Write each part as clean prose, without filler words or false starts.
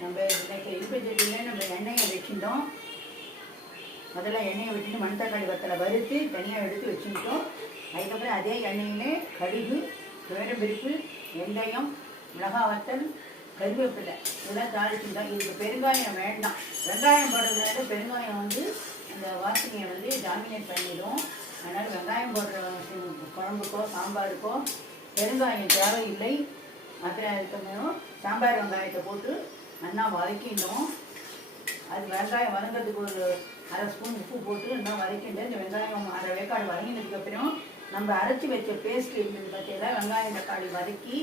நம்ம இன்னைக்கு இருப்பதில்லை நம்ம எண்ணெயை வச்சுட்டோம். முதல்ல எண்ணெயை விட்டுட்டு மண் தக்காளி வத்தலை வறுத்து தனியாக எடுத்து வச்சுக்கிட்டோம். அதுக்கப்புறம் அதே எண்ணெயிலே கடுகு, துவரம்பருப்பு, வெந்தயம், மிளகா வத்தல், கருவேப்பிலை இதெல்லாம் தாளிச்சுட்டோம். இதுக்கு பெருங்காயம் வேண்டாம். வெங்காயம் போடுறதுனால பெருங்காயம் வந்து அந்த வாசனையை வந்து டாமினேட் பண்ணிடும். அதனால் வெங்காயம் போடுற குழம்புக்கோ சாம்பாருக்கோ பெருங்காயம் தேவையில்லை. அப்புறம் அதுக்கப்புறம் சாம்பார் வெங்காயத்தை போட்டு நல்லா வதக்கிட்டோம். அது வெங்காயம் வதங்கிறதுக்கு ஒரு அரை ஸ்பூன் உப்பு போட்டு நல்லா வதக்கிட்டு இந்த வெங்காயம் அரை வேக்காடு வதங்கினதுக்கப்புறம் நம்ம அரைச்சி வச்ச பேஸ்ட் இருந்தது பார்த்தீங்கன்னா வெங்காயம் தக்காளி வதக்கி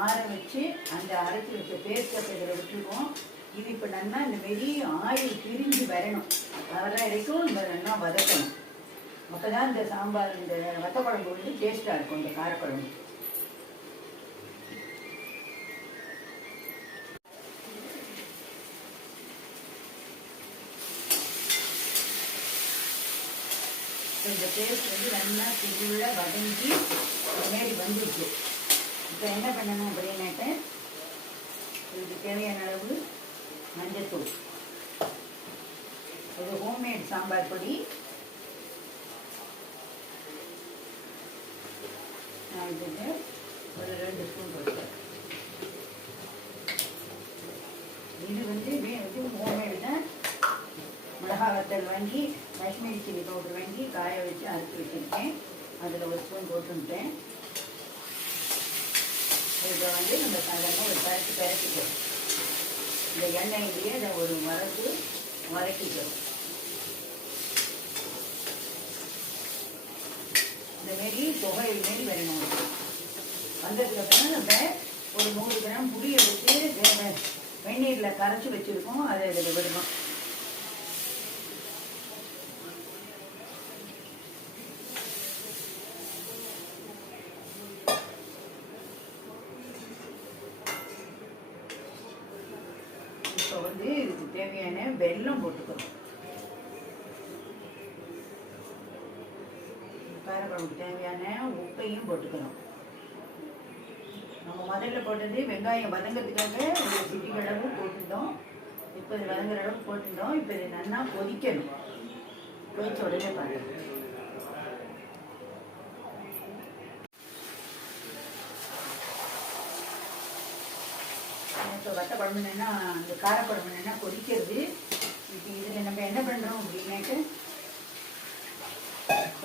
ஆற வச்சு அந்த அரைச்சி வச்ச பேஸ்ட்டை இதில் விட்டுருக்கோம். இது இப்போ நல்லா இந்த மாரி ஆயில் பிரிஞ்சு வரணும். வர வரைக்கும் இந்த நல்லா வதக்கணும். அப்போ தான் இந்த சாம்பார் இந்த வத்த குழம்பு வந்து டேஸ்ட்டாக இருக்கும். இந்த காரக்குழம்பு இந்த பேஸ்ட் வந்து நல்லா திருவிழா வதங்கி முன்னாடி வந்துருக்கு. இப்போ என்ன பண்ணணும் அப்படின்னாக்க இதுக்கு தேவையான அளவு மஞ்சத்தூள், ஒரு ஹோம்மேட் சாம்பார் பொடி, நான் இதுக்கு ஒரு 2 ஸ்பூன் போடுறேன். இது வந்து ஹோம்மேடு தான். மிளகா வத்தல் வாங்கி காஷ்மீரி சில்லி பவுடர் வாங்கி காய வச்சு அரைச்சி வச்சுருக்கேன். அதில் ஒரு ஸ்பூன் போட்டுட்டேன். இதை வந்து நம்ம சாதாரண ஒரு பரட்டிக்கிறோம். இந்த எண்ணெயிலேயே அதை ஒரு வதக்கிக்கிறோம். இந்தமாரி தொகையில் மாரி வரணும். வந்ததுக்கப்புறம் நம்ம ஒரு 100 கிராம் புளி எடுத்து வெந்நீரில் கரைச்சி வச்சுருக்கோம். அதை இதில் விடணும். இப்போ வந்து இதுக்கு தேவையான வெல்லம் போட்டுக்கிறோம். காரக்குழம்புக்கு தேவையான உப்பையும் போட்டுக்கிறோம். நம்ம முதல்ல போட்டது வெங்காயம் வதங்கிறதுக்காக ஒரு சிட்டிகை அளவு போட்டுட்டோம். இப்போ இது வதங்குற அளவுக்கு போட்டுட்டோம். இப்போ இது நல்லா கொதிக்கணும். கொதிச்ச உடனே பார்க்கலாம். இப்போ வத்த குழம்புனா அந்த காரக்குழம்புனா கொதிக்கிறது. இப்போ இதில் நம்ம என்ன பண்ணுறோம் அப்படின்னாக்க